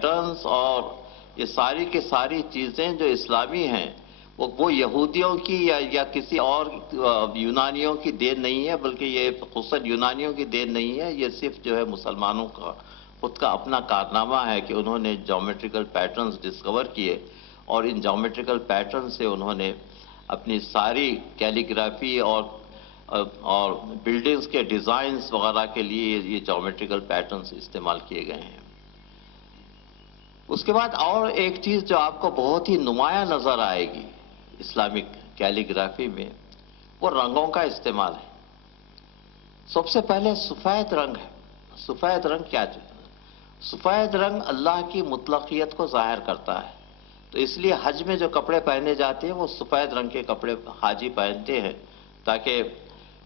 Patterns اور یہ ساری کی ساری چیزیں جو اسلامی ہیں وہ یہودیوں کی یا کسی اور یونانیوں کی دین نہیں ہے، بلکہ یہ خصوصاً یونانیوں کی دین نہیں ہے، یہ صرف جو ہے مسلمانوں کا خود کا اپنا کارنامہ ہے کہ انہوں نے جیومیٹریکل پیٹرنز ڈسکور کیے اور ان جیومیٹریکل پیٹرن سے انہوں نے اپنی ساری کیلیگرافی اور بلڈنگز کے ڈیزائنز وغیرہ کے لیے یہ جیومیٹریکل پیٹرنز استعمال کیے گئے ہیں۔ اس کے بعد اور ایک چیز جو آپ کو بہت ہی نمایاں نظر آئے گی اسلامک کیلیگرافی میں، وہ رنگوں کا استعمال ہے۔ سب سے پہلے سفید رنگ ہے۔ سفید رنگ کیا چیز؟ سفید رنگ اللہ کی مطلقیت کو ظاہر کرتا ہے، تو اس لیے حج میں جو کپڑے پہنے جاتے ہیں وہ سفید رنگ کے کپڑے حاجی پہنتے ہیں، تاکہ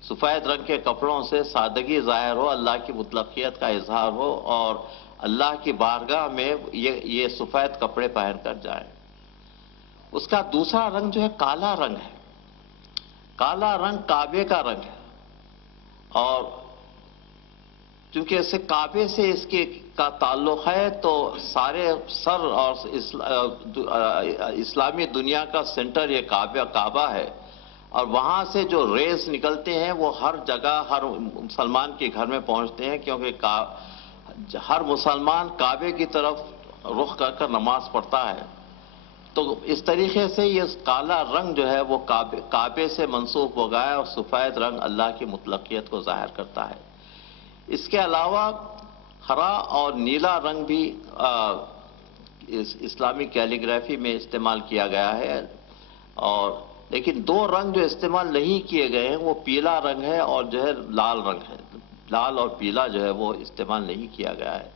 سفید رنگ کے کپڑوں سے سادگی ظاہر ہو، اللہ کی مطلقیت کا اظہار ہو اور اللہ کی بارگاہ میں یہ سفید کپڑے پہن کر جائیں۔ اس کا دوسرا رنگ جو ہے کالا رنگ ہے۔ کالا رنگ کعبے کا رنگ ہے، اور چونکہ اسے کعبے سے اس کا تعلق ہے تو سارے سر اور اسلامی دنیا کا سینٹر یہ کعبہ ہے، اور وہاں سے جو ریز نکلتے ہیں وہ ہر جگہ ہر مسلمان کے گھر میں پہنچتے ہیں، کیونکہ ہر مسلمان کعبے کی طرف رخ کر نماز پڑھتا ہے۔ تو اس طریقے سے یہ کالا رنگ جو ہے وہ کعبے سے منسوب ہو گیا ہے، اور سفید رنگ اللہ کی مطلقیت کو ظاہر کرتا ہے۔ اس کے علاوہ ہرا اور نیلا رنگ بھی اسلامی کیلیگرافی میں استعمال کیا گیا ہے، اور لیکن دو رنگ جو استعمال نہیں کیے گئے ہیں وہ پیلا رنگ ہے اور جو ہے لال رنگ ہے۔ لال اور پیلا جو ہے وہ استعمال نہیں کیا گیا ہے،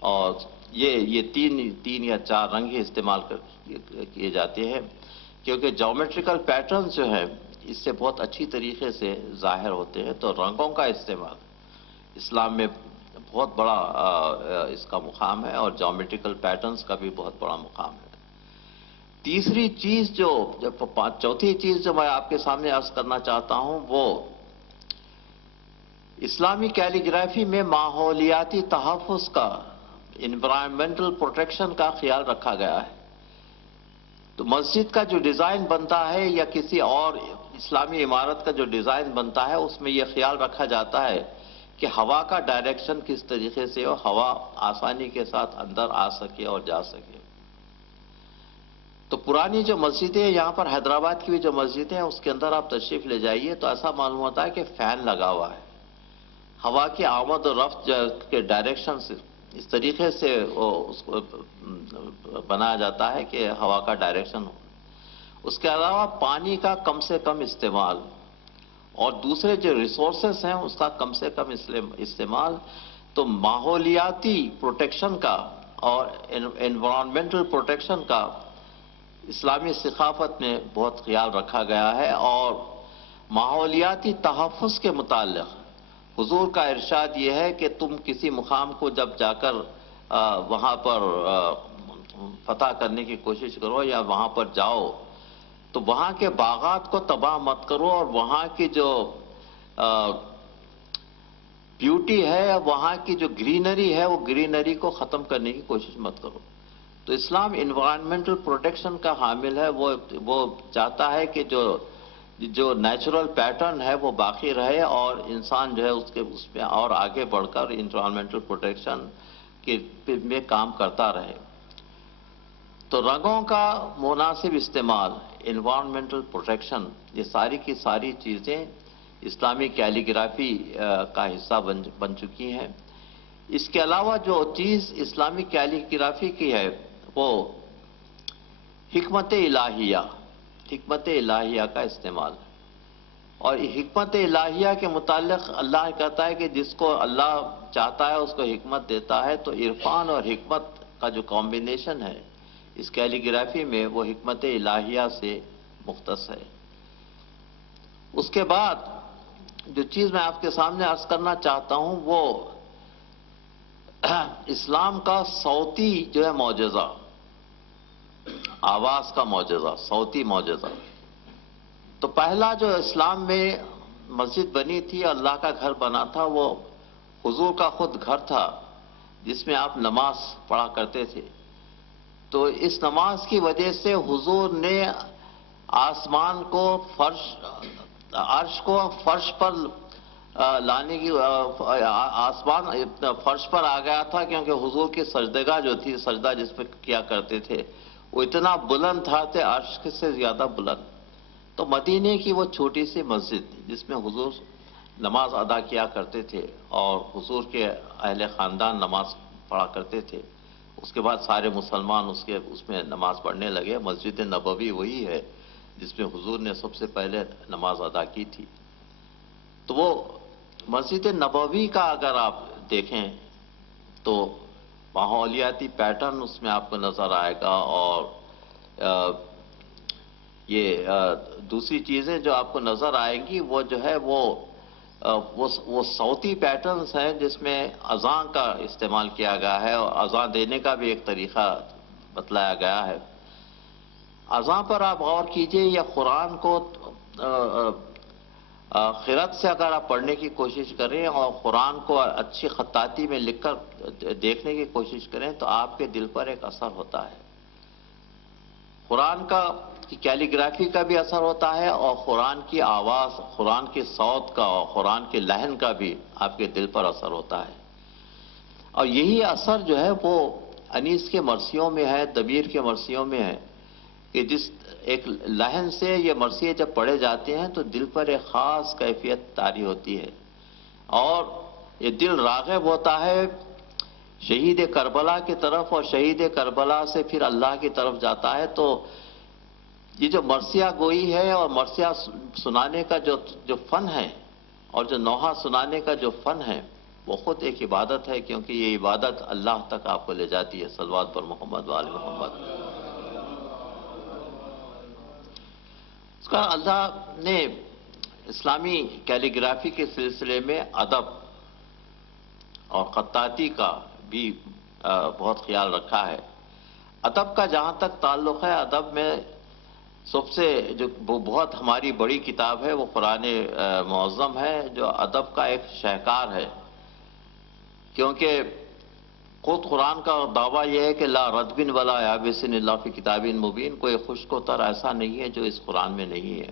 اور یہ تین یا چار رنگ ہی استعمال کیے جاتے ہیں، کیونکہ جیومیٹریکل پیٹرنز جو ہیں اس سے بہت اچھی طریقے سے ظاہر ہوتے ہیں۔ تو رنگوں کا استعمال اسلام میں بہت بڑا اس کا مقام ہے، اور جیومیٹریکل پیٹرنز کا بھی بہت بڑا مقام ہے۔ تیسری چیز چوتھی چیز جو میں آپ کے سامنے عرض کرنا چاہتا ہوں، وہ اسلامی کیلیگرافی میں ماحولیاتی تحفظ کا، انوائرمنٹل پروٹیکشن کا خیال رکھا گیا ہے۔ تو مسجد کا جو ڈیزائن بنتا ہے یا کسی اور اسلامی عمارت کا جو ڈیزائن بنتا ہے، اس میں یہ خیال رکھا جاتا ہے کہ ہوا کا ڈائریکشن کس طریقے سے ہو، ہوا آسانی کے ساتھ اندر آ سکے اور جا سکے۔ تو پرانی جو مسجدیں یہاں پر حیدرآباد کی بھی جو مسجدیں ہیں، اس کے اندر آپ تشریف لے جائیے تو ایسا معلوم ہوتا ہے کہ فین لگا ہوا ہے۔ ہوا کی آمد و رفت کے ڈائریکشن سے اس طریقے سے اس کو بنایا جاتا ہے کہ ہوا کا ڈائریکشن ہو۔ اس کے علاوہ پانی کا کم سے کم استعمال اور دوسرے جو ریسورسز ہیں اس کا کم سے کم استعمال، تو ماحولیاتی پروٹیکشن کا اور انوائرمنٹل پروٹیکشن کا اسلامی ثقافت میں بہت خیال رکھا گیا ہے۔ اور ماحولیاتی تحفظ کے متعلق حضور کا ارشاد یہ ہے کہ تم کسی مقام کو جب جا کر وہاں پر فتح کرنے کی کوشش کرو یا وہاں پر جاؤ تو وہاں کے باغات کو تباہ مت کرو، اور وہاں کی جو بیوٹی ہے، وہاں کی جو گرینری ہے، وہ گرینری کو ختم کرنے کی کوشش مت کرو۔ تو اسلام انوائرمنٹل پروٹیکشن کا حامل ہے، وہ چاہتا ہے کہ جو نیچرل پیٹرن ہے وہ باقی رہے، اور انسان جو ہے اس میں اور آگے بڑھ کر انوائرمنٹل پروٹیکشن میں کام کرتا رہے۔ تو رنگوں کا مناسب استعمال، انوائرمنٹل پروٹیکشن، یہ ساری کی ساری چیزیں اسلامی کیلیگرافی کا حصہ بن چکی ہیں۔ اس کے علاوہ جو چیز اسلامی کیلیگرافی کی ہے وہ حکمت الہیہ کا استعمال، اور حکمت الہیہ کے متعلق اللہ کہتا ہے کہ جس کو اللہ چاہتا ہے اس کو حکمت دیتا ہے، تو عرفان اور حکمت کا جو کمبینیشن ہے اس کیلیگرافی میں وہ حکمت الہیہ سے مختص ہے۔ اس کے بعد جو چیز میں آپ کے سامنے عرض کرنا چاہتا ہوں وہ اسلام کا صوتی جو ہے معجزہ، آواز کا معجزہ، صوتی معجزہ۔ تو پہلا جو اسلام میں مسجد بنی تھی، اللہ کا گھر بنا تھا، وہ حضور کا خود گھر تھا، جس میں آپ نماز پڑھا کرتے تھے، تو اس نماز کی وجہ سے حضور نے آسمان کو عرش کو فرش پر لانے کی آسمان فرش پر آ گیا تھا، کیونکہ حضور کی سجدگاہ جو تھی، سجدہ جس پہ کیا کرتے تھے، وہ اتنا بلند تھا کہ عرش سے زیادہ بلند. تو مدینے کی وہ چھوٹی سی مسجد جس میں حضور نماز ادا کیا کرتے تھے اور حضور کے اہل خاندان نماز پڑھا کرتے تھے، اس کے بعد سارے مسلمان اس میں نماز پڑھنے لگے. مسجد نبوی وہی ہے جس میں حضور نے سب سے پہلے نماز ادا کی تھی. تو وہ مسجد نبوی کا اگر آپ دیکھیں تو ماحولیاتی پیٹرن اس میں آپ کو نظر آئے گا، اور یہ دوسری چیزیں جو آپ کو نظر آئیں گی وہ جو ہے وہ صوتی پیٹرنز ہیں جس میں اذان کا استعمال کیا گیا ہے، اور اذان دینے کا بھی ایک طریقہ بتلایا گیا ہے. اذان پر آپ غور کیجئے، یا قرآن کو قرأت سے اگر آپ پڑھنے کی کوشش کریں اور قرآن کو اچھی خطاطی میں لکھ کر دیکھنے کی کوشش کریں تو آپ کے دل پر ایک اثر ہوتا ہے. قرآن کی کیلیگرافی کا بھی اثر ہوتا ہے، اور قرآن کی آواز، قرآن کے صوت کا اور قرآن کے لحن کا بھی آپ کے دل پر اثر ہوتا ہے. اور یہی اثر جو ہے وہ انیس کے مرثیوں میں ہے، دبیر کے مرثیوں میں ہے، کہ جس ایک لحن سے یہ مرثیے جب پڑھے جاتے ہیں تو دل پر ایک خاص کیفیت طاری ہوتی ہے، اور یہ دل راغب ہوتا ہے شہید کربلا کی طرف، اور شہید کربلا سے پھر اللہ کی طرف جاتا ہے. تو یہ جو مرثیہ گوئی ہے اور مرثیہ سنانے کا جو فن ہے، اور جو نوحہ سنانے کا جو فن ہے، وہ خود ایک عبادت ہے، کیونکہ یہ عبادت اللہ تک آپ کو لے جاتی ہے. صلوات پر محمد وآل محمد. اس کا اللہ نے اسلامی کیلیگرافی کے سلسلے میں ادب اور خطاطی کا بھی بہت خیال رکھا ہے. ادب کا جہاں تک تعلق ہے، ادب میں سب سے جو بہت ہماری بڑی کتاب ہے وہ قرآن معظم ہے، جو ادب کا ایک شاہکار ہے. کیونکہ خود قرآن کا دعویٰ یہ ہے کہ لا ردب ولا یابس الا فی کتاب مبین، کوئی خشک و تر ایسا نہیں ہے جو اس قرآن میں نہیں ہے.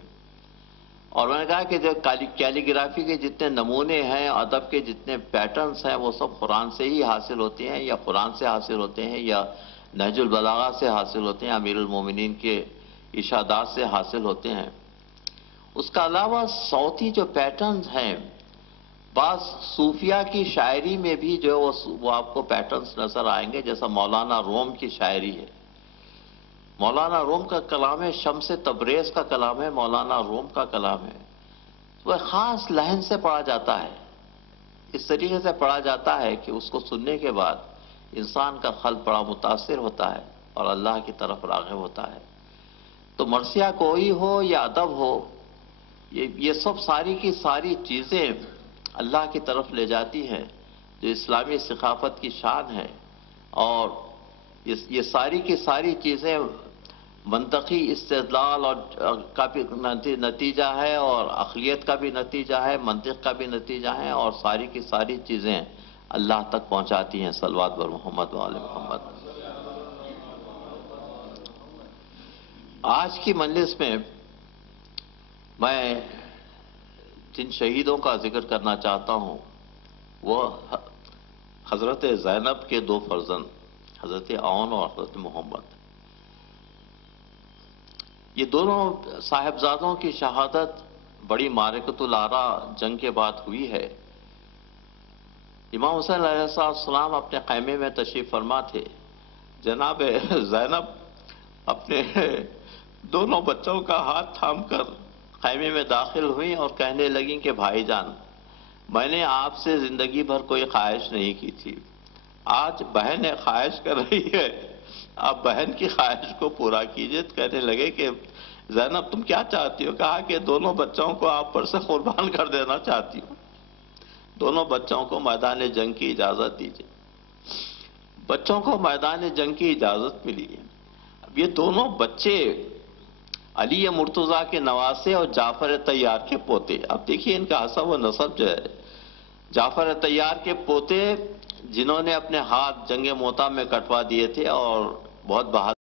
اور میں نے کہا کہ جو کیلیگرافی کے جتنے نمونے ہیں، ادب کے جتنے پیٹرنز ہیں، وہ سب قرآن سے ہی حاصل ہوتے ہیں، یا قرآن سے حاصل ہوتے ہیں، یا نہج البلاغہ سے حاصل ہوتے ہیں، امیر المومنین کے ارشادات سے حاصل ہوتے ہیں. اس کا علاوہ صوتی جو پیٹرنز ہیں، بعض صوفیہ کی شاعری میں بھی جو وہ آپ کو پیٹرنز نظر آئیں گے، جیسا مولانا روم کی شاعری ہے. مولانا روم کا کلام ہے، شمس تبریز کا کلام ہے، مولانا روم کا کلام ہے. وہ خاص لحن سے پڑھا جاتا ہے، اس طریقے سے پڑھا جاتا ہے کہ اس کو سننے کے بعد انسان کا قلب بڑا متاثر ہوتا ہے اور اللہ کی طرف راغب ہوتا ہے. تو مرثیہ گوئی ہو یا ادب ہو، یہ سب ساری کی ساری چیزیں اللہ کی طرف لے جاتی ہیں، جو اسلامی ثقافت کی شان ہے. اور یہ ساری کی ساری چیزیں منطقی استدلال اور کا بھی نتیجہ ہے، اور عقلیت کا بھی نتیجہ ہے، منطق کا بھی نتیجہ ہے، اور ساری کی ساری چیزیں اللہ تک پہنچاتی ہیں. صلوات بر محمد وآل محمد. آج کی مجلس میں میں جن شہیدوں کا ذکر کرنا چاہتا ہوں وہ حضرت زینب کے دو فرزند، حضرت عون اور حضرت محمد. یہ دونوں صاحبزادوں کی شہادت بڑی معرکۃ العرا جنگ کے بعد ہوئی ہے. امام حسین علیہ السلام اپنے خیمے میں تشریف فرما تھے. جناب زینب اپنے دونوں بچوں کا ہاتھ تھام کر خیمے میں داخل ہوئیں اور کہنے لگیں کہ بھائی جان، میں نے آپ سے زندگی بھر کوئی خواہش نہیں کی تھی، آج بہن خواہش کر رہی ہے، آپ بہن کی خواہش کو پورا کیجئے. کہنے لگے کہ زینب تم کیا چاہتی ہو؟ کہا کہ دونوں بچوں کو آپ پر سے قربان کر دینا چاہتی ہوں، دونوں بچوں کو میدان جنگ کی اجازت دیجئے. بچوں کو میدان جنگ کی اجازت ملی ہے. اب یہ دونوں بچے علی مرتضیٰ کے نواسے اور جعفر طیار کے پوتے. اب دیکھیے ان کا حسب و نسب جو ہے، جعفر طیار کے پوتے جنہوں نے اپنے ہاتھ جنگ موتا میں کٹوا دیے تھے اور بہت بہادر